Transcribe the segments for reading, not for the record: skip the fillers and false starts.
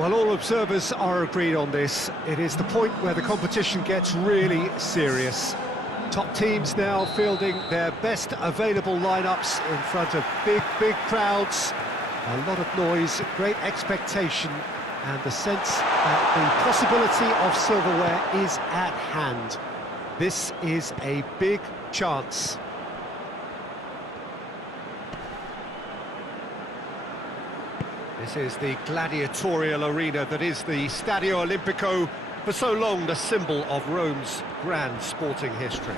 Well, all observers are agreed on this. It is the point where the competition gets really serious. Top teams now fielding their best available lineups in front of big crowds. A lot of noise, great expectation, and the sense that the possibility of silverware is at hand. This is a big chance. This is the gladiatorial arena that is the Stadio Olimpico, for so long the symbol of Rome's grand sporting history.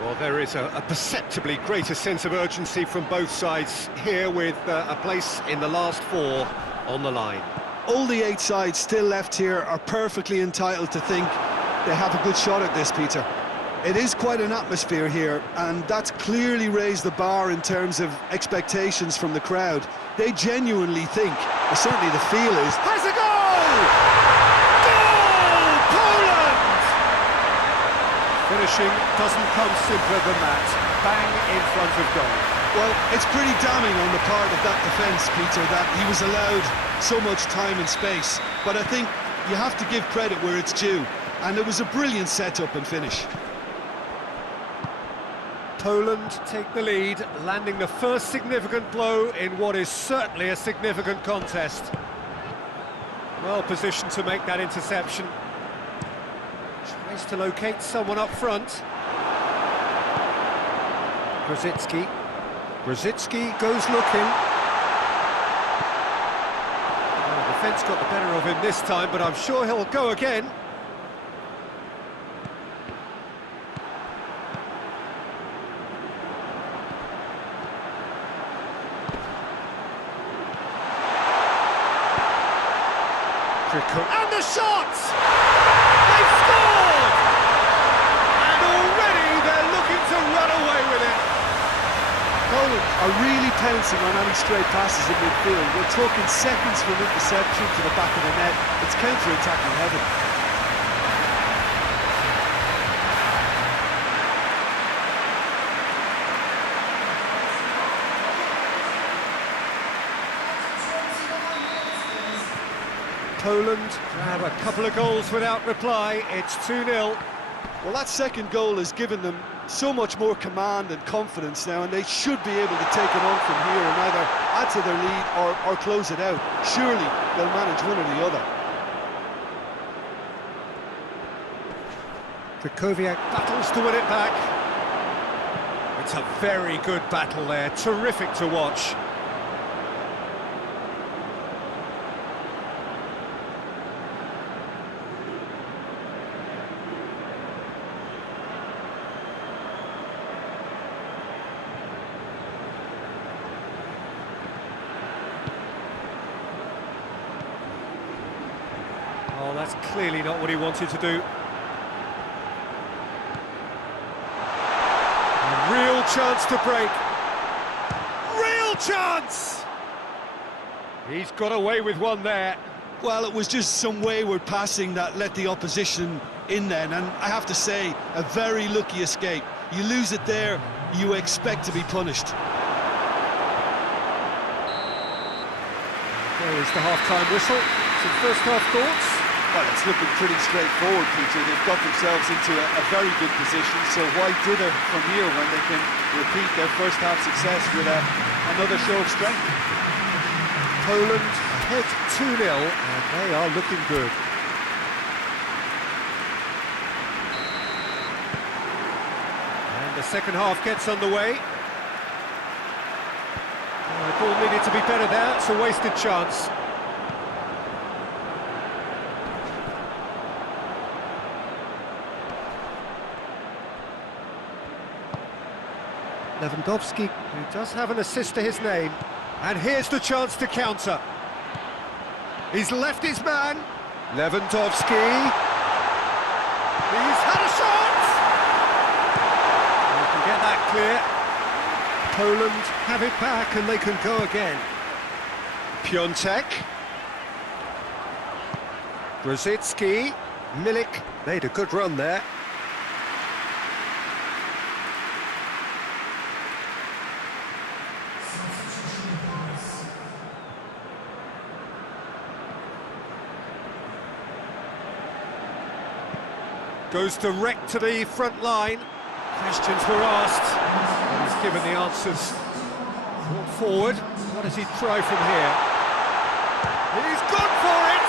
Well, there is a perceptibly greater sense of urgency from both sides here, with a place in the last four on the line. All the 8 sides still left here are perfectly entitled to think they have a good shot at this, Peter. It is quite an atmosphere here, and that's clearly raised the bar in terms of expectations from the crowd. They genuinely think, or certainly the feel is, has a goal! Goal! Poland! Finishing doesn't come simpler than that. Bang in front of goal. Well, it's pretty damning on the part of that defence, Peter, that he was allowed so much time and space. But I think you have to give credit where it's due, and it was a brilliant setup and finish. Poland take the lead, landing the first significant blow in what is certainly a significant contest. Well positioned to make that interception. Tries to locate someone up front. Brzezinski goes looking. Well, the defence got the better of him this time, but I'm sure he'll go again. And the shot! They've scored! And already they're looking to run away with it. Poland are really pouncing on any stray passes in midfield. We're talking seconds from interception to the back of the net. It's counter-attacking heaven. Poland grab a couple of goals without reply. It's 2-0. Well, that second goal has given them so much more command and confidence now, and they should be able to take it on from here and either add to their lead or close it out. Surely they'll manage one or the other. Krychowiak battles to win it back. It's a very good battle there, terrific to watch. Oh, that's clearly not what he wanted to do. A real chance to break. Real chance! He's got away with one there. Well, it was just some wayward passing that let the opposition in then, and I have to say, a very lucky escape. You lose it there, you expect to be punished. There is the half-time whistle. Some first-half thoughts? Well, it's looking pretty straightforward, Peter. They've got themselves into a very good position, so why dither from here when they can repeat their first-half success with another show of strength? Poland ahead 2-0, and they are looking good. And the second half gets underway. The ball needed to be better there. It's a wasted chance. Lewandowski, who does have an assist to his name. And here's the chance to counter. He's left his man. Lewandowski. He's had a shot! They can get that clear. Poland have it back and they can go again. Piontek. Brzezinski. Milik made a good run there. Goes direct to the front line. Questions were asked, and he's given the answers. Brought forward. What does he try from here? He's gone for it!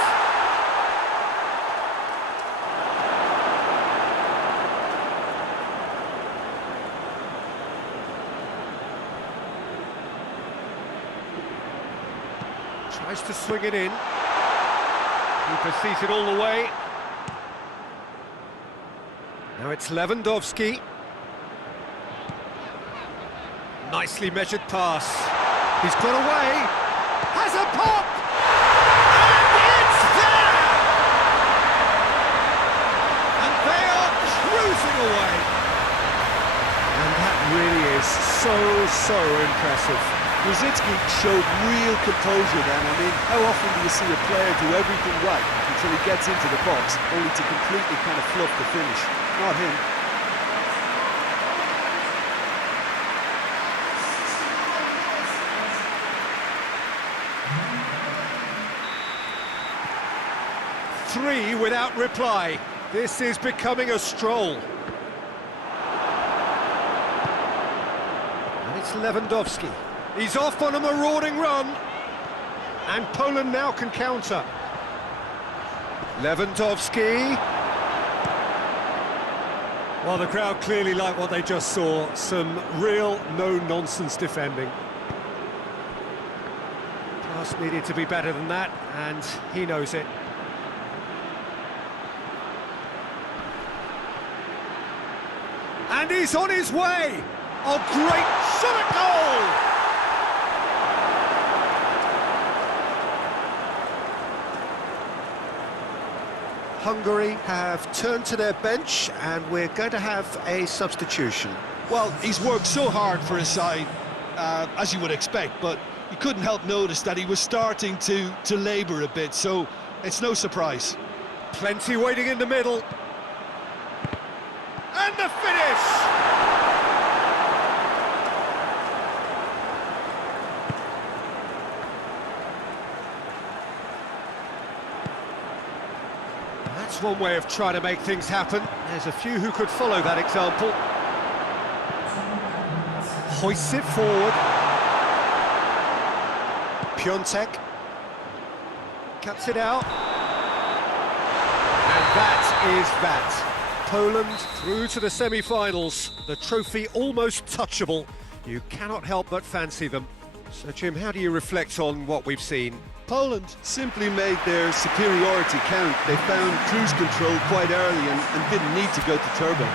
Tries to swing it in. Keeper sees it all the way. Now it's Lewandowski. Nicely measured pass. He's got away. Has a pop! And it's there! And they are cruising away. And that really is so impressive. Rosicki showed real composure then. I mean, how often do you see a player do everything right until he gets into the box, only to completely kind of fluff the finish? Not him. Three without reply. This is becoming a stroll. And it's Lewandowski. He's off on a marauding run. And Poland now can counter. Lewandowski. Well, the crowd clearly like what they just saw. Some real no-nonsense defending. Pass needed to be better than that, and he knows it. And he's on his way! A great shot at goal! Hungary have turned to their bench, and we're going to have a substitution. Well, he's worked so hard for his side, as you would expect, but you couldn't help notice that he was starting to labour a bit, so it's no surprise. Plenty waiting in the middle. And the finish! That's one way of trying to make things happen. There's a few who could follow that example. Hoists it forward. Piontek cuts it out. And that is that. Poland through to the semi-finals. The trophy almost touchable. You cannot help but fancy them. So, Jim, how do you reflect on what we've seen? Poland simply made their superiority count. They found cruise control quite early and didn't need to go to turbo.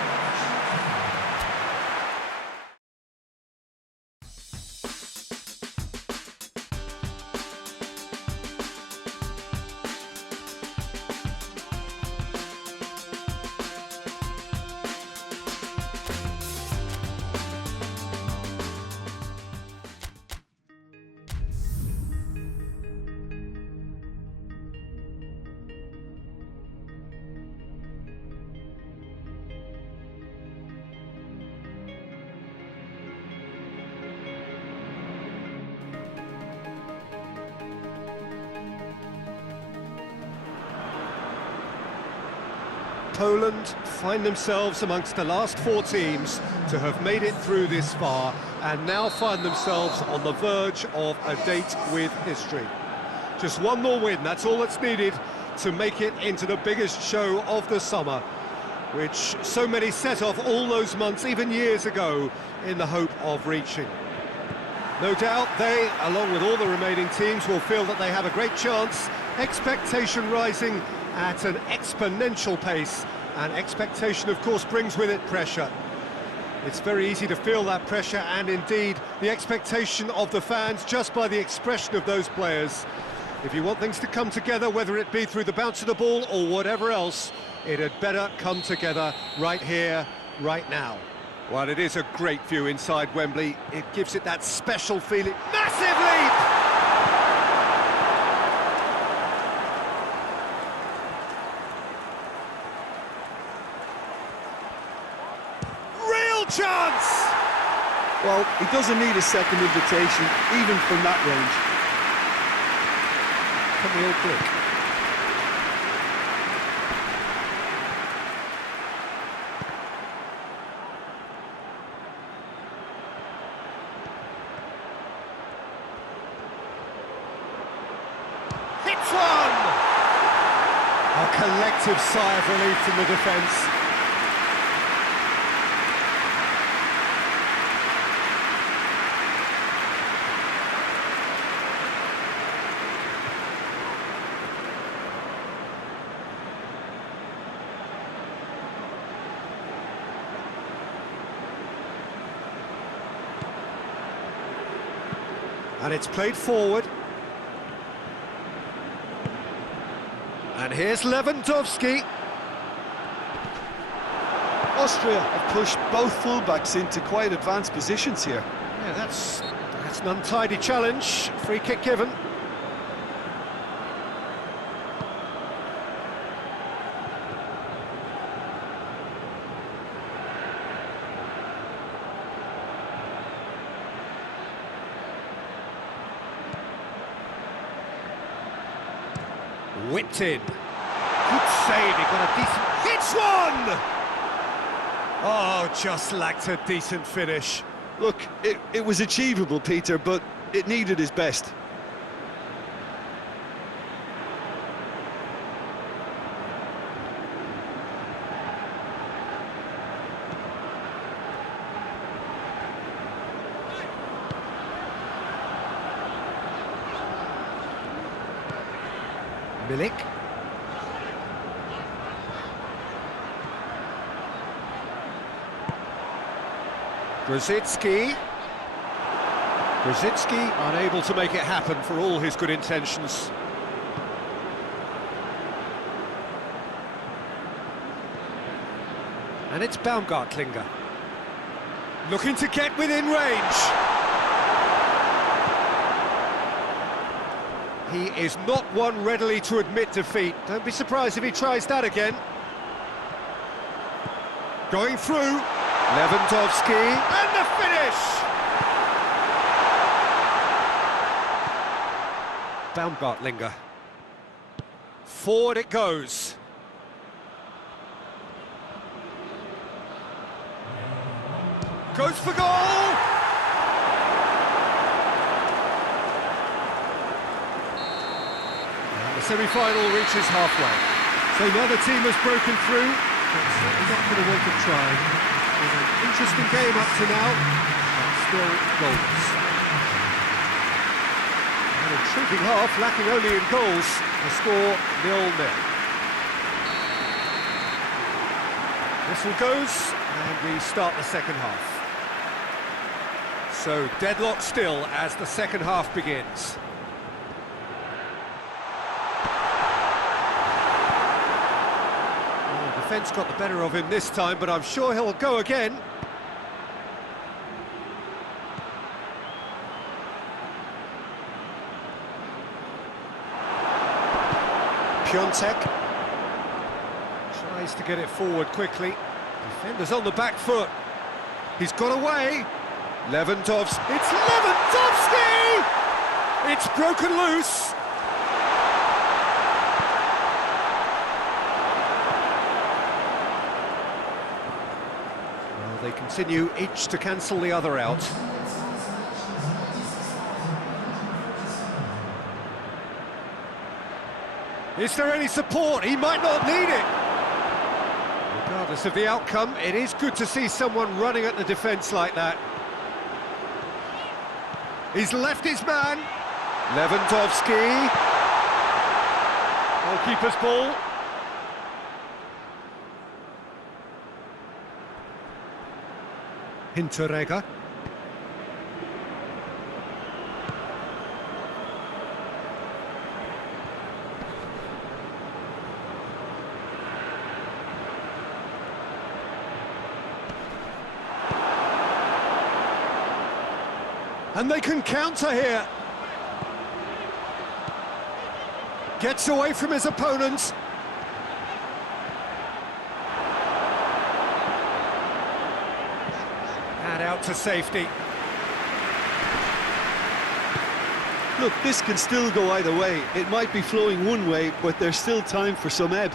Poland find themselves amongst the last four teams to have made it through this far, and now find themselves on the verge of a date with history. Just one more win, that's all that's needed to make it into the biggest show of the summer, which so many set off all those months, even years ago, in the hope of reaching. No doubt they, along with all the remaining teams, will feel that they have a great chance, expectation rising at an exponential pace, and expectation, of course, brings with it pressure. It's very easy to feel that pressure, and indeed the expectation of the fans just by the expression of those players. If you want things to come together, whether it be through the bounce of the ball or whatever else, it had better come together right here, right now. Well, it is a great view inside Wembley. It gives it that special feeling. Massive leap! Chance! Well, he doesn't need a second invitation, even from that range. Come the old brick. collective sigh of relief from the defence. And it's played forward. And here's Lewandowski. Austria have pushed both fullbacks into quite advanced positions here. Yeah, that's an untidy challenge. Free kick given. Whipped in. Good save, he got a decent... Hits one! Oh, just lacked a decent finish. Look, it was achievable, Peter, but it needed his best. Milik. Grosicki unable to make it happen for all his good intentions. And it's Baumgartlinger. Looking to get within range. He is not one readily to admit defeat. Don't be surprised if he tries that again. Going through. Lewandowski. And the finish! Baumgartlinger. Forward it goes. Goes for goal! The semi-final reaches halfway. So neither team has broken through, but certainly not going to want to try. It's been an interesting game up to now, but still goals. An intriguing half, lacking only in goals. The score 0-0. Whistle goes, and we start the second half. So deadlock still as the second half begins. Defence got the better of him this time, but I'm sure he'll go again. Piontek tries to get it forward quickly. Defender's on the back foot. He's got away. Lewandowski. It's Lewandowski! It's broken loose. They continue each to cancel the other out. Is there any support? He might not need it. Regardless of the outcome, it is good to see someone running at the defence like that. He's left his man. Lewandowski. Goalkeeper's ball. Hinteregger. And they can counter here. Gets away from his opponents. And out to safety. Look, this can still go either way. It might be flowing one way, but there's still time for some ebb.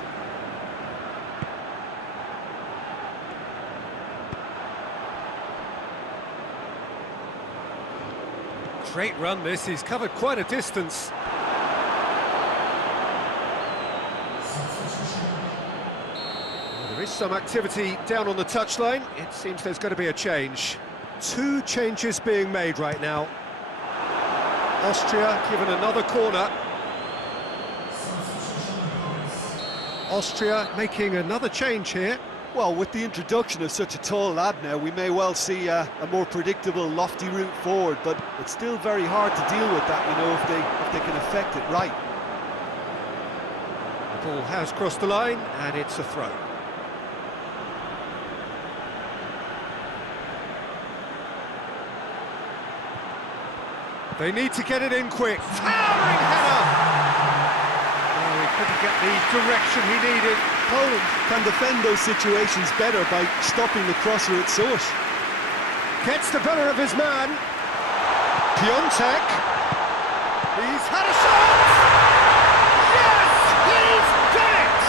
Great run this, he's covered quite a distance. some activity down on the touchline. It seems there's going to be a change. Two changes being made right now. Austria given another corner. Austria making another change here. Well, with the introduction of such a tall lad now, we may well see a more predictable, lofty route forward, but it's still very hard to deal with that, you know, if they can affect it right. The ball has crossed the line, and it's a throw. They need to get it in quick. Towering header! Oh, he couldn't get the direction he needed. Poland can defend those situations better by stopping the crosser at source. Gets the better of his man. Piontek. He's had a shot! Yes! He's done it!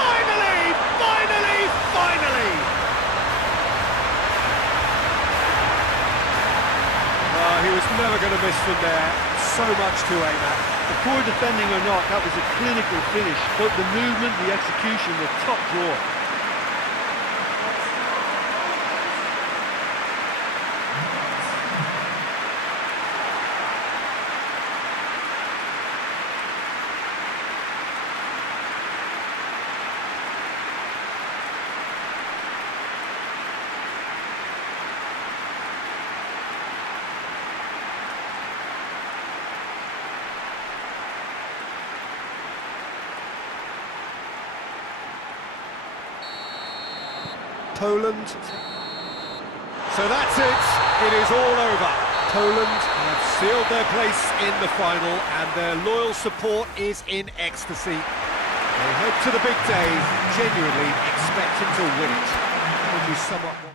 Finally! Finally! Finally! Oh, he was never going to miss from there. So much to aim at. The poor defending or not, that was a clinical finish. Both the movement, the execution were top drawer. Poland. So that's it. It is all over. Poland have sealed their place in the final, and their loyal support is in ecstasy. They head to the big day, genuinely expecting to win it. Would you somewhat want...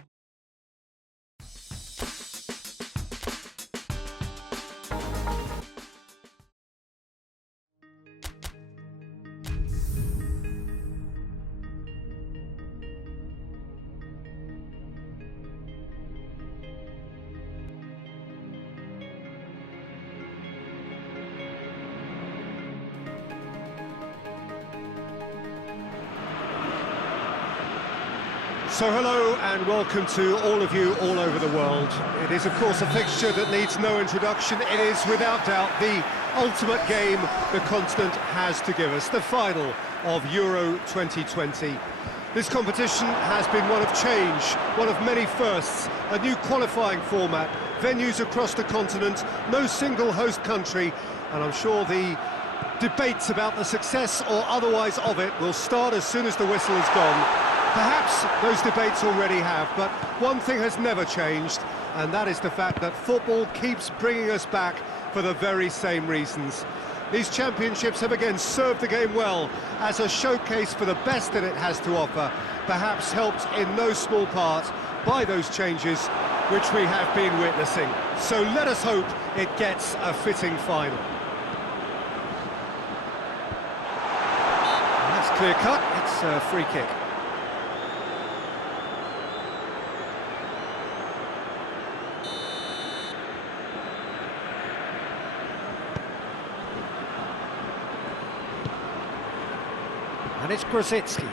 So hello and welcome to all of you all over the world. It is of course a fixture that needs no introduction. It is without doubt the ultimate game the continent has to give us, the final of Euro 2020. This competition has been one of change, one of many firsts, a new qualifying format, venues across the continent, no single host country, and I'm sure the debates about the success or otherwise of it will start as soon as the whistle is gone. Perhaps those debates already have, but one thing has never changed, and that is the fact that football keeps bringing us back for the very same reasons. These championships have again served the game well as a showcase for the best that it has to offer, perhaps helped in no small part by those changes which we have been witnessing. So let us hope it gets a fitting final. And that's clear cut, it's a free kick. And it's Grosicki.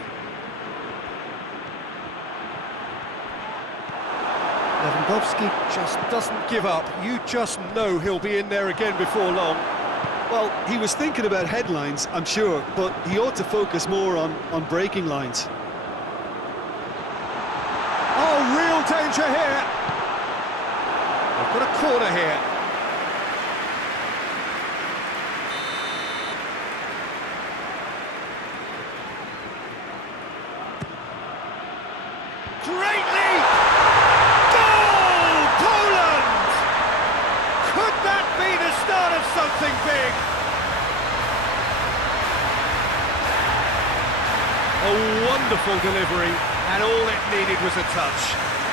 Lewandowski just doesn't give up. You just know he'll be in there again before long. Well, he was thinking about headlines, I'm sure, but he ought to focus more on breaking lines. Oh, real danger here. They've got a corner here. Great leap! Goal! Poland! Could that be the start of something big? A wonderful delivery, and all it needed was a touch.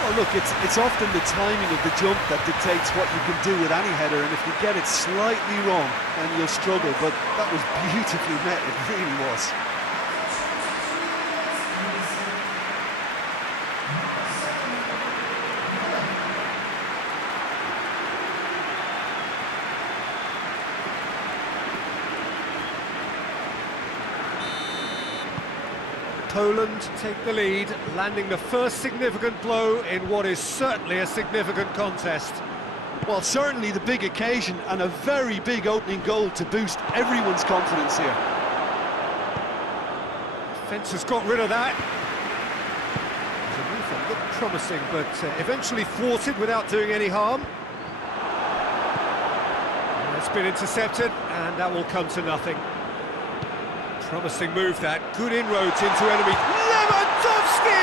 Well, look, it's often the timing of the jump that dictates what you can do with any header, and if you get it slightly wrong, then you'll struggle, but that was beautifully met, it really was. Poland take the lead, landing the first significant blow in what is certainly a significant contest. Well, certainly the big occasion and a very big opening goal to boost everyone's confidence here. Defence has got rid of that. The move that looked promising, but eventually thwarted without doing any harm. It's been intercepted, and that will come to nothing. Promising move that. Good inroads into enemy. Lewandowski!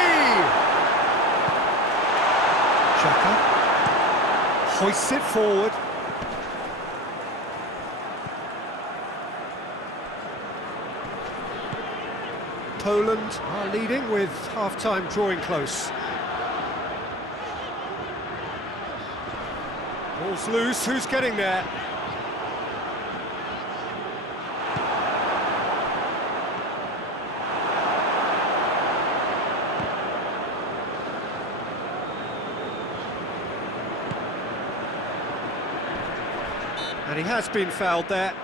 Xhaka hoists it forward. Poland are leading with half-time drawing close. Ball's loose, who's getting there? And he has been fouled there.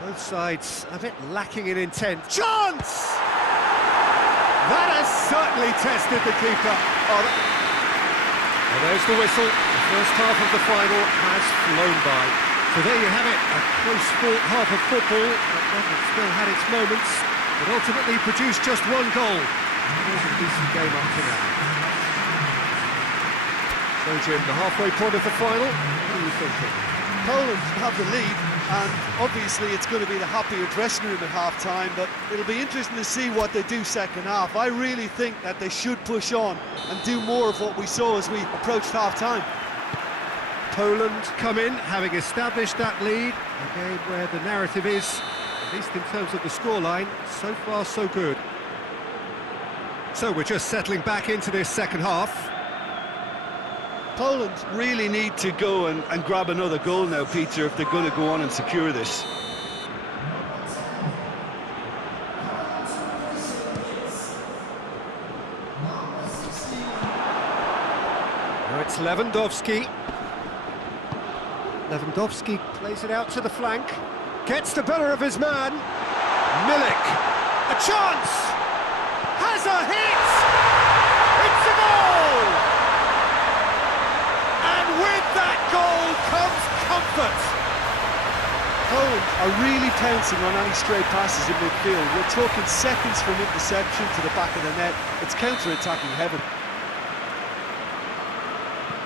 Both sides a bit lacking in intent. Chance! That has certainly tested the keeper. Well, there's the whistle. The first half of the final has flown by. So there you have it, a close-fought half of football that still had its moments, but ultimately produced just one goal. It was a decent game up to now. So Jim, the halfway point of the final, what are you thinking? Poland have the lead, and obviously it's going to be the happier dressing room at half-time, but it'll be interesting to see what they do second half. I really think that they should push on and do more of what we saw as we approached half-time. Poland come in, having established that lead, a game where the narrative is, at least in terms of the scoreline, so far so good. So we're just settling back into this second half. Poland really need to go and grab another goal now, Peter, if they're going to go on and secure this. Now it's Lewandowski. Lewandowski plays it out to the flank. Gets the better of his man. Milik. A chance! Has a hit! It's a goal! With that goal comes comfort. Poland are really pouncing on any stray passes in midfield. We're talking seconds from interception to the back of the net. It's counter-attacking heaven.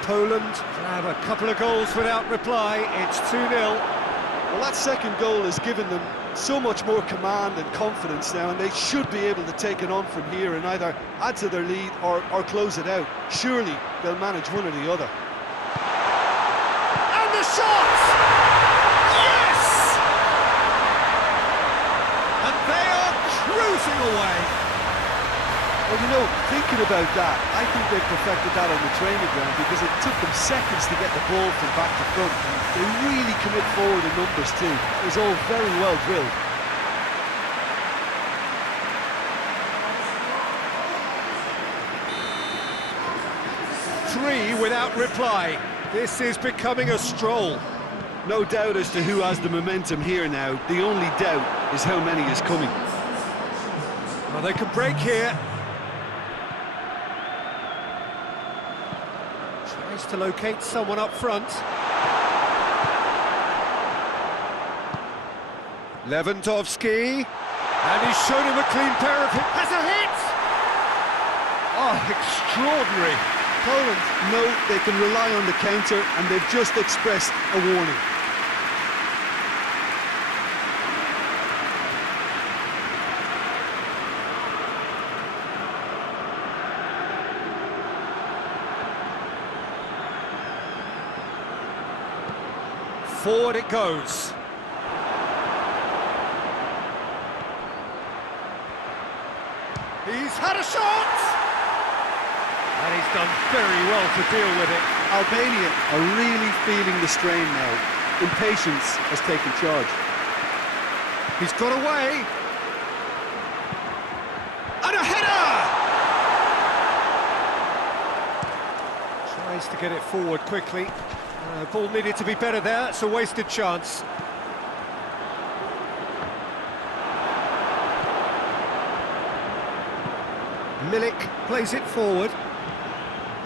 Poland grab a couple of goals without reply. It's 2-0. Well, that second goal has given them so much more command and confidence now, and they should be able to take it on from here and either add to their lead or close it out. Surely they'll manage one or the other. Shot! Yes! And they are cruising away. Well, you know, thinking about that, I think they perfected that on the training ground because it took them seconds to get the ball from back to front. They really commit forward in numbers too. It was all very well drilled. Three without reply. This is becoming a stroll. No doubt as to who has the momentum here now. The only doubt is how many is coming. Well, they can break here. Tries to locate someone up front. Lewandowski. And he's shown him a clean pair of hits. Has a hit! Oh, extraordinary. Poland know they can rely on the counter, and they've just expressed a warning. Forward it goes. He's had a shot! And he's done very well to deal with it. Albania are really feeling the strain now. Impatience has taken charge. He's got away. Tries to get it forward quickly. Ball needed to be better there, it's a wasted chance. Milik plays it forward,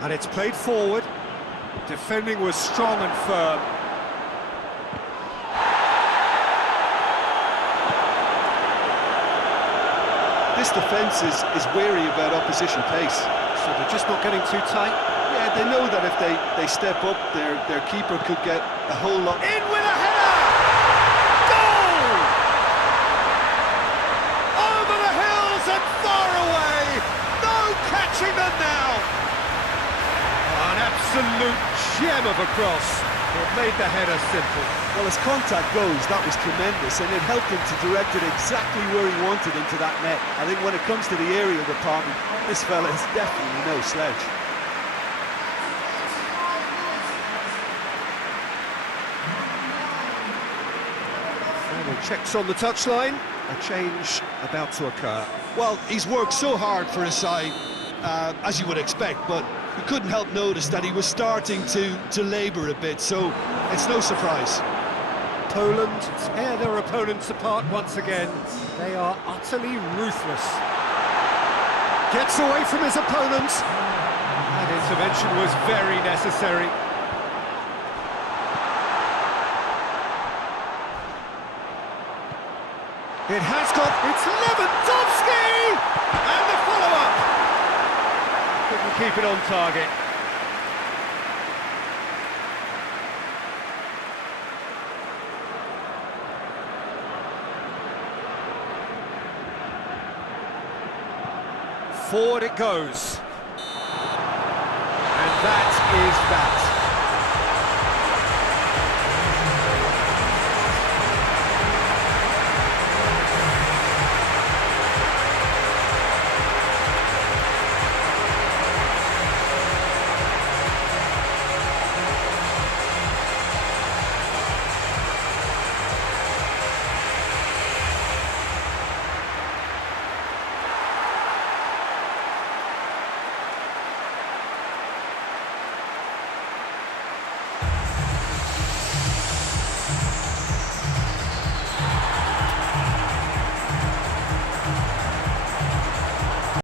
and it's played forward. Defending was strong and firm. This defence is wary about opposition pace. So they're just not getting too tight. Yeah, they know that if they step up, their keeper could get a whole lot. In with a header! Goal! Over the hills and far away! No catching them now! An absolute gem of a cross. It made the header simple. Well, as contact goes, that was tremendous, and it helped him to direct it exactly where he wanted into that net. I think when it comes to the aerial department, this fella is definitely no slouch. Final checks on the touchline. A change about to occur. Well, he's worked so hard for his side, as you would expect, but you couldn't help notice that he was starting to labour a bit, so it's no surprise. Poland tear their opponents apart once again. They are utterly ruthless. Gets away from his opponent. That intervention was very necessary. It has got, it's Lewandowski! And the follow-up! Couldn't keep it on target. Forward it goes. And that is that.